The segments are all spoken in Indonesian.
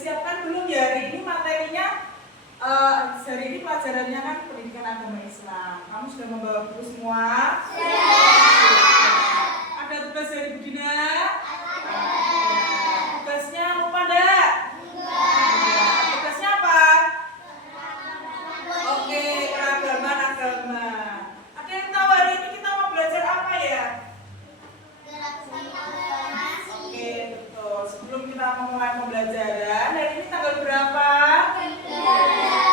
siapkan belum ya? Hari ini materinya, hari ini pelajarannya kan pendidikan agama Islam. Kamu sudah membawa buku semua? Ada tugas dari Bu Dina? Tugasnya lupa enggak? Tugasnya apa? Oke, keragaman agama. Ada yang tahu hari ini kita mau belajar apa ya? Oke, betul. Sebelum kita memulai pembelajaran, hari ini tanggal berapa?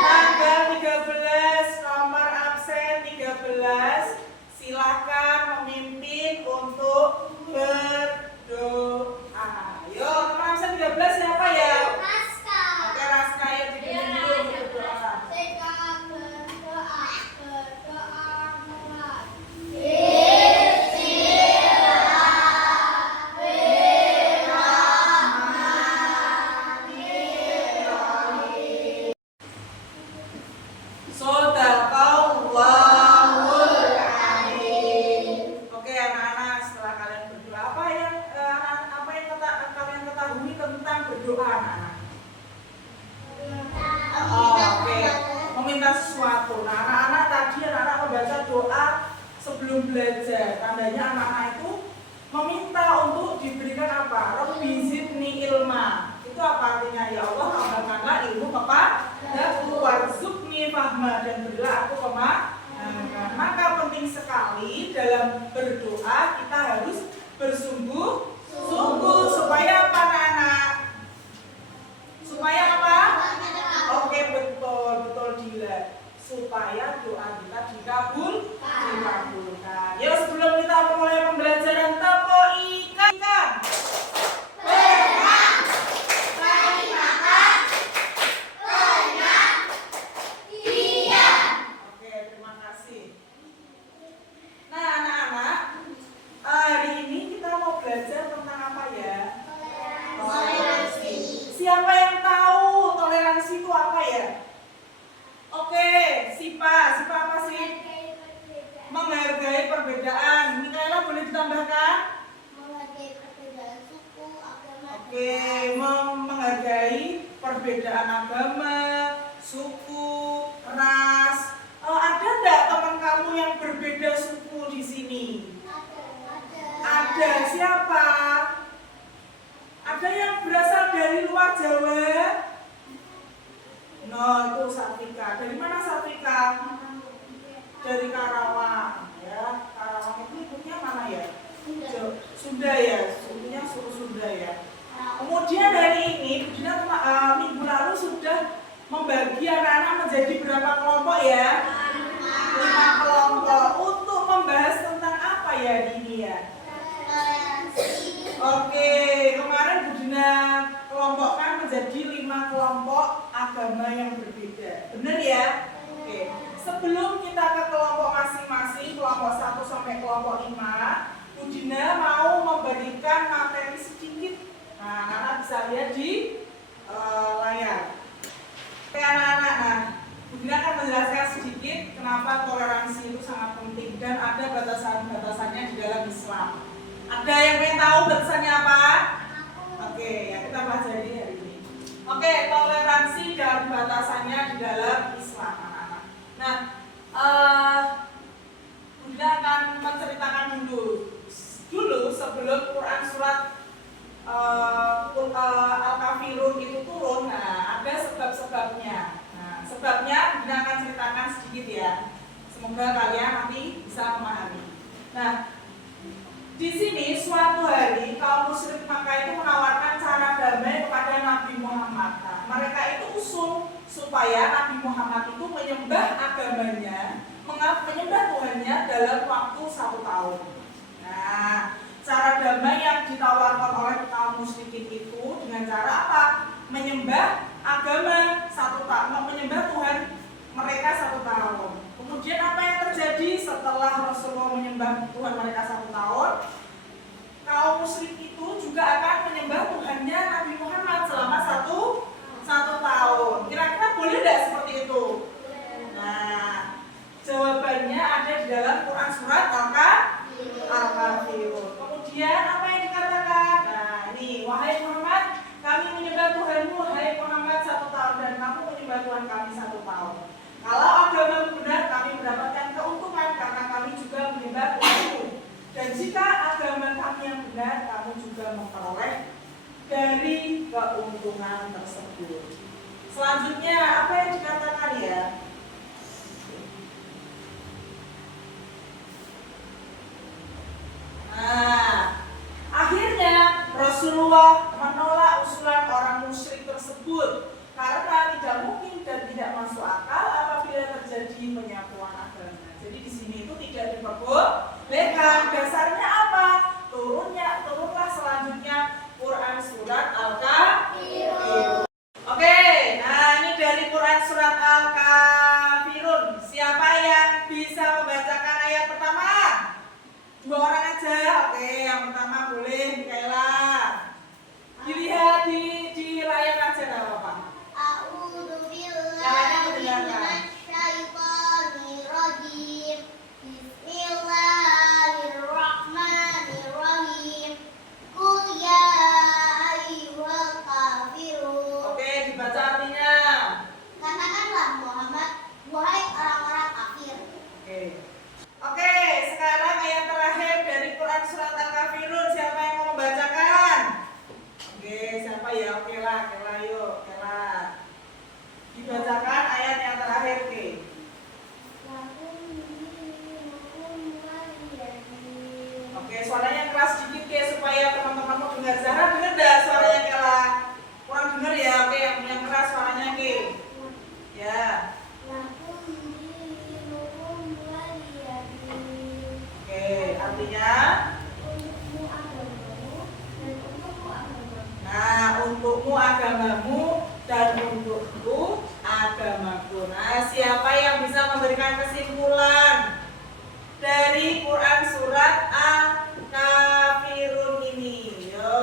Tanggal 13, nomor absen 13. Silakan memimpin untuk berdoa. Ayo, nomor absen 13 siapa ya? Oke, Raska ya, dipimpin dulu berdoa. Sebelum belajar, tandanya anak-anak itu meminta untuk diberikan apa? Rabbi zidni ilma. Itu apa artinya? Ya Allah, tambahkanlah ilmu kepadaku, warzuqni fahma, dan berilah aku pemahaman. Maka penting sekali dalam berdoa kita harus bersungguh-sungguh supaya apa anak-anak? Supaya apa? Oke, betul Dila. Supaya doa kita dikabulkan. Yuk, sebelum kita memulai pembelajaran, tepuk ikan. Berenang, cari makan, kenyang, diam. Oke, terima kasih. Nah, anak-anak, hari ini kita mau belajar tentang apa ya? Toleransi. Siapa yang tahu toleransi itu apa ya? Oke, Sipa apa sih? Menghargai perbedaan. Mikaela boleh ditambahkan? Menghargai perbedaan suku, agama. Oke, menghargai perbedaan agama, suku, ras. Ada nggak teman kamu yang berbeda suku di sini? Ada. Siapa? Ada yang berasal dari luar Jawa? No, itu Satrika. Dari mana Satrika? Dari Karawang, ya. Karawang itu ibunya mana ya? Sunda ya, sukunya suku Sunda ya. Kemudian hari ini, minggu lalu sudah membagi anak-anak menjadi berapa kelompok ya? 5 kelompok. Untuk membahas tentang apa ya ini ya? Oke, kemarin Bu Dina kelompokkan menjadi 5 kelompok agama yang berbeda. Benar ya? Oke. Sebelum kita ke kelompok masing-masing, kelompok 1 sampai kelompok 5, Bu Dina mau memberikan materi sedikit. Nah, anak-anak bisa lihat di layar. Oke anak-anak, nah, Bu Dina akan menjelaskan sedikit kenapa toleransi itu sangat penting dan ada batasan-batasannya di dalam Islam. Ada yang pengen tahu batasannya apa? Oke, ya kita pelajari hari ini. Oke, toleransi dan batasannya di dalam Islam, anak-anak. Nah, Bunda akan menceritakan dulu sebelum Quran surat Al-Kafirun itu turun. Nah, ada sebab-sebabnya. Nah, sebabnya Bunda akan ceritakan sedikit ya. Semoga kalian nanti bisa memahami. Nah, di sini suatu hari kaum musyrik Makkah itu menawarkan cara damai kepada Nabi Muhammad. Nah, mereka itu usul supaya Nabi Muhammad itu menyembah agamanya, menyembah Tuhannya dalam waktu 1 tahun. Nah, cara damai yang ditawarkan oleh kaum musyrikin itu dengan cara apa? Menyembah agama 1 tahun, menyembah Tuhan mereka 1 tahun. Kemudian apa yang terjadi setelah Rasulullah menyembah Tuhan mereka 1 tahun? Kaum musyrik itu juga akan menyembah Tuhannya Nabi Muhammad selama satu tahun. Kira-kira boleh tidak seperti itu? Nah, jawabannya ada di dalam Quran surat Al-Kafirun. Kemudian apa yang dikatakan? Nah, ini wahai Muhammad, kami menyembah Tuhanmu, wahai menyembah Tuhan kami 1 tahun. Kalau agama benar, kami mendapatkan keuntungan karena kami juga menyembah Tuhanku. Dan jika agama kami yang benar, kamu juga memperoleh dari keuntungan tersebut. Selanjutnya, apa yang dikatakan ya? Nah, akhirnya Rasulullah menolak usulan orang musyrik tersebut karena tidak mungkin dan tidak masuk akal apabila terjadi penyatuan agama. Jadi di sini itu tidak diperbolehkan. Dasarnya apa? Turunlah selanjutnya Quran surat Al-Kafirun. Oke, nah ini dari Quran surat Al-Kafirun. Siapa yang bisa membacakan ayat pertama? 2 orang aja. Oke, yang pertama boleh Mikaela. Dilihat di layar aja enggak apa-apa. A'udzu billahi minasyaitonir rajim. Bismillahirrahmanirrahim. Qul ya ayyuhal kafirun. Oke, dibaca artinya. Katakanlah Muhammad, wahai orang-orang kafir. Oke, sekarang ayat terakhir dari Quran surat Al-Kafirun. Siapa yang mau membacakan? Oke, siapa ya? Oke lah, yuk, dibacakan ayat yang terakhir, oke. Oke, suaranya keras sedikit ke supaya teman-temanmu dengar. Zahra dengar enggak suaranya Kela? Kurang dengar ya. Oke, yang keras suaranya ke. Ya. Oke, artinya nah, untukmu agamamu dan untukku agamaku. Nah, siapa yang bisa memberikan kesimpulan dari Quran surat Al-Kafirun ini? Yo.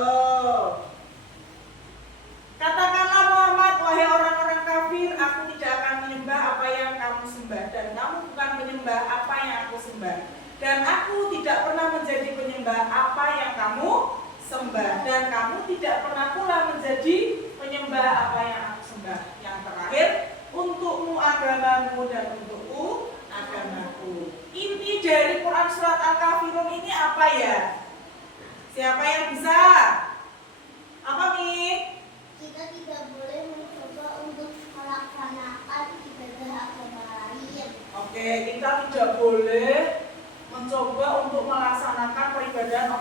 Katakanlah Muhammad, wahai orang-orang kafir, aku tidak akan menyembah apa yang kamu sembah dan kamu bukan menyembah apa yang aku sembah. Dan aku tidak pernah menjadi penyembah apa yang kamu sembah dan kamu tidak pernah pula menjadi penyembah apa yang aku sembah. Yang terakhir, untukmu agamamu dan untukku agamaku. Inti dari Quran surat Al-Kafirun ini apa ya? Siapa yang bisa? Apa Mi? Kita tidak boleh mencoba untuk melaksanakan ibadah agama lain. Oke, kita tidak boleh mencoba untuk melaksanakan peribadahan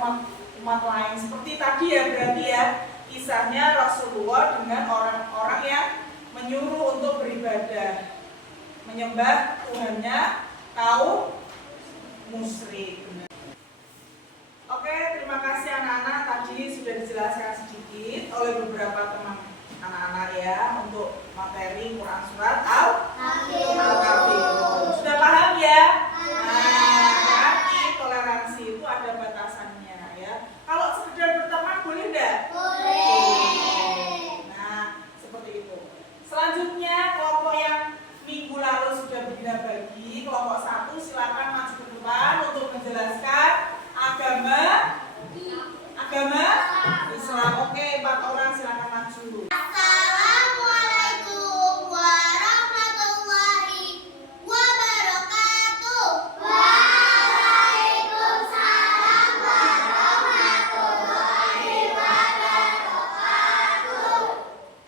umat lain. Seperti tadi ya, berarti ya kisahnya Rasulullah dengan orang-orang yang menyuruh untuk beribadah, menyembah Tuhannya kaum musyrik. Oke, terima kasih anak-anak. Tadi sudah dijelaskan sedikit oleh beberapa teman anak-anak ya untuk materi Quran surat Al-Kafirun. Sudah paham ya? Nah, berarti toleransi itu ada batasannya ya. Kalau sekedar berteman boleh enggak? Boleh. Nah, seperti itu. Selanjutnya kelompok yang minggu lalu sudah bina bagi, kelompok 1 silakan maju ke depan untuk menjelaskan agama Islam. Oke, 4 orang silakan maju. Assalamualaikum warahmatullahi wabarakatuh. Waalaikumsalam warahmatullahi wabarakatuh.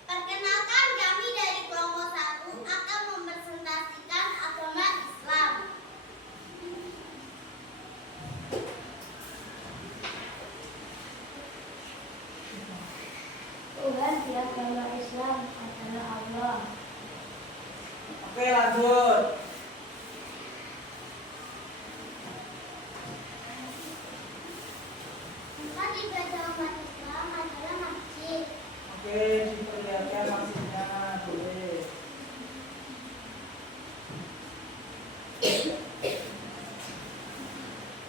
Perkenalkan, kami dari kelompok 1 akan mempresentasikan agama Islam. Tuhan di agama Islam adalah Allah. Oke, lanjut. Tempat ibadah umat Islam adalah masjid. Oke, diperlihatkan maksudnya boleh.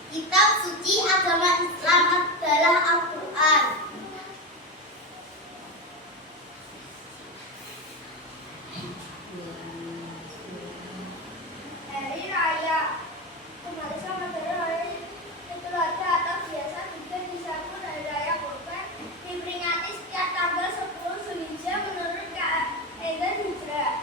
Kitab suci agama Islam adalah Al-Quran. Hari Raya umat Islam adalah hari Idul Adha atau biasa juga disambut Hari Raya Kurban, diperingati setiap tanggal 10 Zulhijjah menurut kalender Hijrah.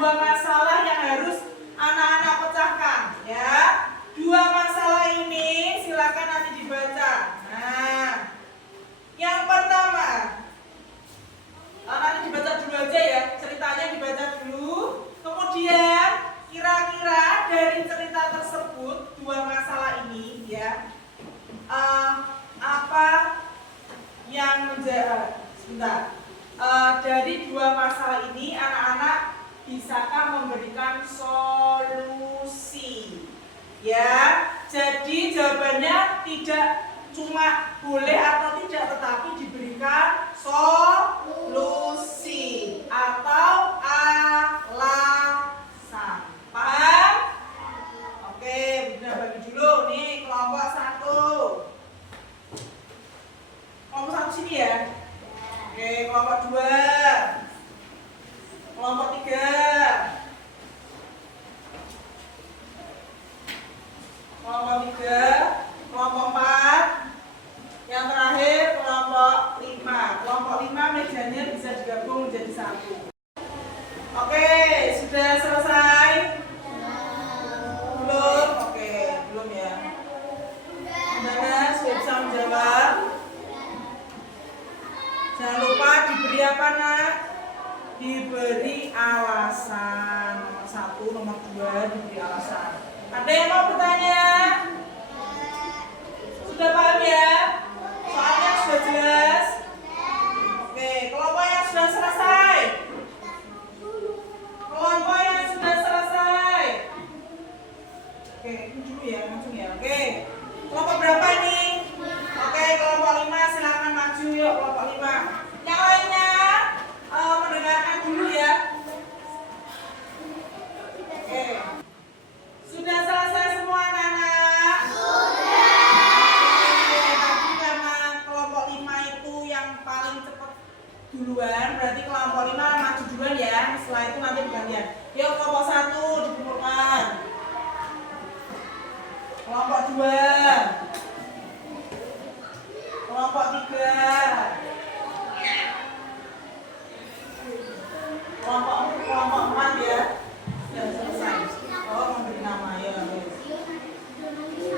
dua masalah yang harus anak-anak pecahkan ya. Dua masalah ini silakan nanti dibaca. Nah, yang pertama, nanti dibaca dulu aja ya, ceritanya dibaca dulu. Kemudian kira-kira dari cerita tersebut dua masalah ini ya, apa yang menjadi sebentar. Dari dua masalah ini anak-anak bisakah memberikan solusi? Ya, jadi jawabannya tidak cuma boleh atau tidak, tetapi diberikan solusi atau alasan. Paham? Oke, kita bagi dulu nih kelompok 1. Kelompok 1 sini ya. Oke, kelompok 2. Kelompok 3. Kelompok 3, kelompok 4. Yang terakhir kelompok 5. Kelompok 5 mejanya bisa digabung menjadi 1. Oke, sudah selesai? Belum? Oke, belum ya. Gimana? Sudah bisa menjawab? Jangan lupa diberi apa nak? Diberi alasan. Nomor 1, nomor 2 diberi alasan. Ada yang mau bertanya? Sudah paham ya? Soalnya sudah jelas? Oke, kelompok yang sudah selesai. Kelompok yang sudah selesai. Oke, ini dulu ya, langsung ya. Oke, kelompok berapa nih? Oke, kelompok 5 silakan maju yuk, kelompok 5. Yang lainnya mendengarkan dulu ya. Oke. Sudah selesai semua anak-anak? Sudah. Oke, tapi karena kelompok 5 itu yang paling cepat duluan, berarti kelompok 5 maju duluan ya. Setelah itu nanti bergantian. Yuk kelompok 1 dikumpulkan. Kelompok 2. Kelompok 3. Kelompok 4 ya. Sudah selesai. Oh, memberi nama ya.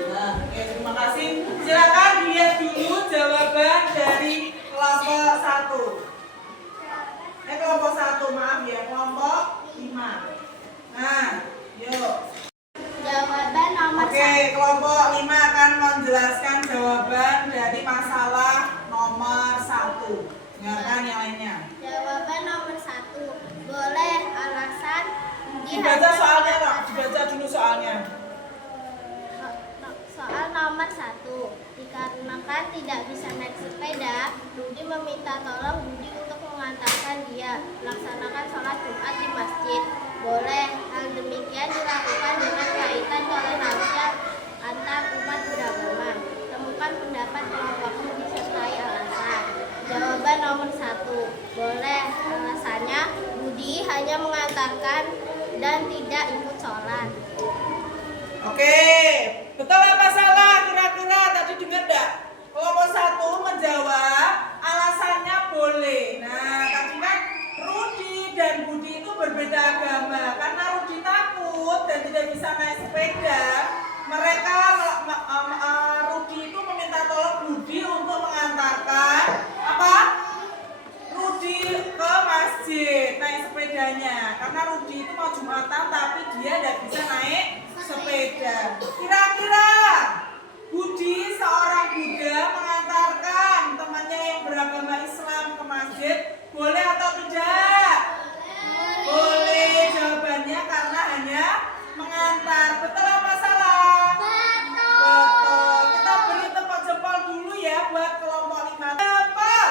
Nah, oke, terima kasih. Silakan dilihat dulu jawaban dari kelompok 1. Kelompok 1, maaf ya, kelompok 5. Nah, yuk. Jawaban nomor 1. Oke, kelompok 5 akan menjelaskan jawaban dari masalah nomor 1. Dengarkan yang lainnya. Jawaban nomor 1. Boleh alasan Dibaca soalnya kok, dibaca dulu soalnya. Soal nomor 1. Dikarenakan tidak bisa naik sepeda, Rudi meminta tolong Budi untuk mengantarkan dia melaksanakan sholat Jumat di masjid. Boleh, hal demikian dilakukan dengan kaitan toleransi antar umat beragama. Temukan pendapat kelompokmu disertai alasan. Jawaban nomor 1. Boleh, alasannya Budi hanya mengantarkan dan tidak ikut sholat. Oke, betul apa salah? Kira-kira tadi dengar enggak? Kelompok 1 menjawab alasannya boleh. Nah, tadi kan Rudi dan Budi itu berbeda agama. Karena Rudi takut dan tidak bisa naik sepeda, mereka Rudi itu meminta tolong Budi untuk mengantarkan apa? Rudi ke masjid naik sepedanya. Karena Rudi itu mau Jumatan tapi dia tidak bisa naik sepeda. Kira-kira Budi seorang Buddha mengantarkan temannya yang beragama Islam ke masjid, boleh atau tidak? Boleh. Jawabannya karena hanya mengantar. Betul apa salah? Betul. Kita beri tepuk jempol dulu ya buat kelompok 5. Jempol.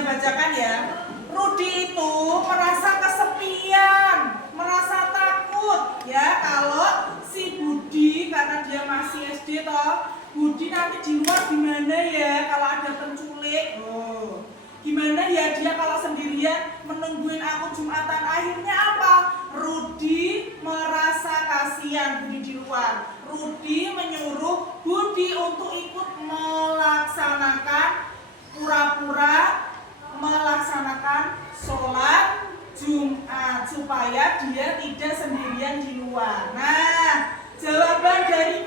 Bacakan ya. Rudi itu merasa kesepian, merasa takut ya kalau si Budi, karena dia masih SD toh, Budi nanti di luar gimana ya kalau ada penculik. Oh, gimana ya dia kalau sendirian menungguin aku Jumatan. Akhirnya apa? Rudi merasa kasihan Budi di luar. pengakuan. Rudi menyuruh Budi untuk ikut melaksanakan pura-pura melaksanakan sholat Jumat supaya dia tidak sendirian di luar. Nah, jawaban dari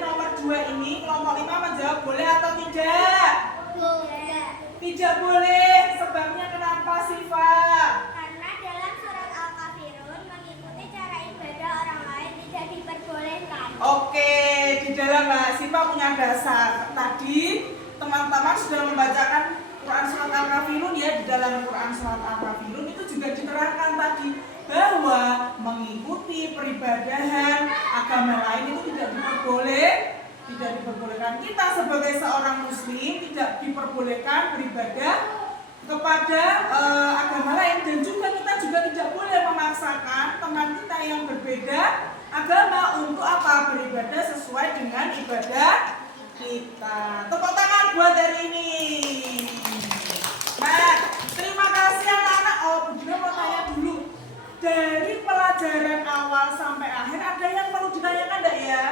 nomor 2 ini kelompok 5 menjawab boleh atau tidak? Boleh. Tidak boleh. Sebabnya kenapa, Siva? Karena dalam surat Al-Kafirun mengikuti cara ibadah orang lain tidak diperbolehkan. Oke, di dalam Siva punya dasar. Tadi teman-teman sudah membacakan Quran surat Al-Kafirun ya. Di dalam Quran surat Al-Kafirun itu juga diterangkan tadi bahwa mengikuti peribadahan agama lain itu tidak diperbolehkan. Kita sebagai seorang muslim tidak diperbolehkan beribadah kepada agama lain, dan juga kita juga tidak boleh memaksakan teman kita yang berbeda agama untuk apa? Beribadah sesuai dengan ibadah kita. Tepuk tangan buat hari ini. Nah, terima kasih anak-anak. Oh, Bu Dina mau tanya dulu. Dari pelajaran awal sampai akhir ada yang perlu ditanyakan enggak ya?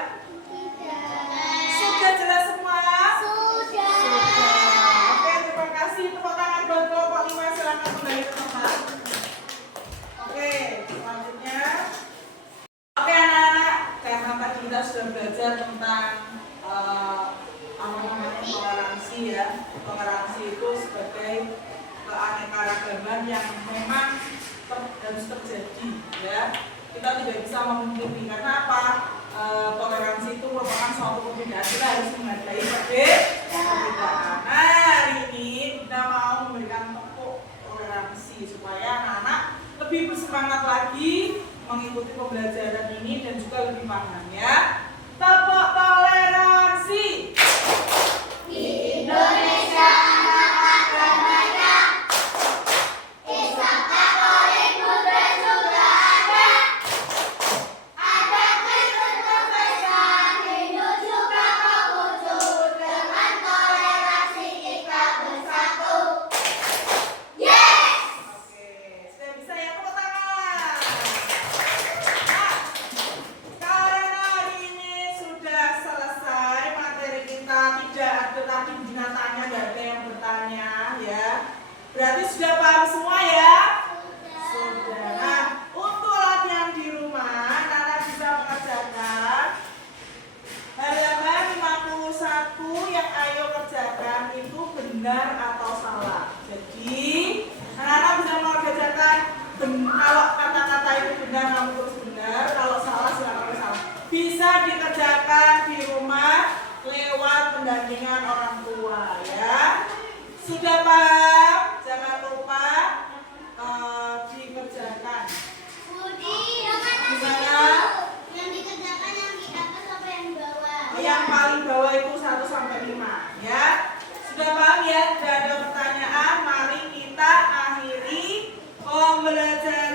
Sudah jelas semua? Sudah. Oke, terima kasih. Tepuk tangan buat kelompok 5. Silakan kembali ke tempat. Oke, selanjutnya. Oke anak-anak, karena tadi kita sudah belajar tentang apa namanya toleransi ya. Toleransi itu sebagai keanekaragaman yang memang harus terjadi ya. Kita tidak bisa memungkiri karena apa? Toleransi itu merupakan suatu perbedaan. Kita harus menghargai perbedaan. Nah, hari ini kita mau memberikan tepuk toleransi supaya anak-anak lebih bersemangat lagi mengikuti pembelajaran ini dan juga lebih paham ya. Tepuk toleransi. Di Indonesia anak agamanya Islam, Katolik, Buddha juga ada. Ada Kristen, Protestan, Hindu juga Konghucu. Dengan toleransi kita bersatu. Yes! Oke, sudah bisa ya, tepuk tangan. Nah, karena hari ini sudah selesai materi kita, tidak ada tadi binatangnya, nggak ada yang bertanya ya. Berarti sudah paham semua ya? Sudah. Nah, untuk latihan di rumah, anak-anak bisa mengerjakan halaman 51 yang ayo kerjakan itu benar atau salah. Jadi, anak-anak bisa mengerjakan kalau kata-kata itu benar, kamu tulis benar. Kalau salah, silakan salah. Bisa dikerjakan di rumah lewat pendampingan orang tua ya. Sudah paham? Jangan lupa dikerjakan. Budi, Gimana? yang dikerjakan yang di atas apa yang di bawah? Yang paling bawah itu 1 sampai 5 ya. Sudah paham ya? Tidak ada pertanyaan. Mari kita akhiri pembelajaran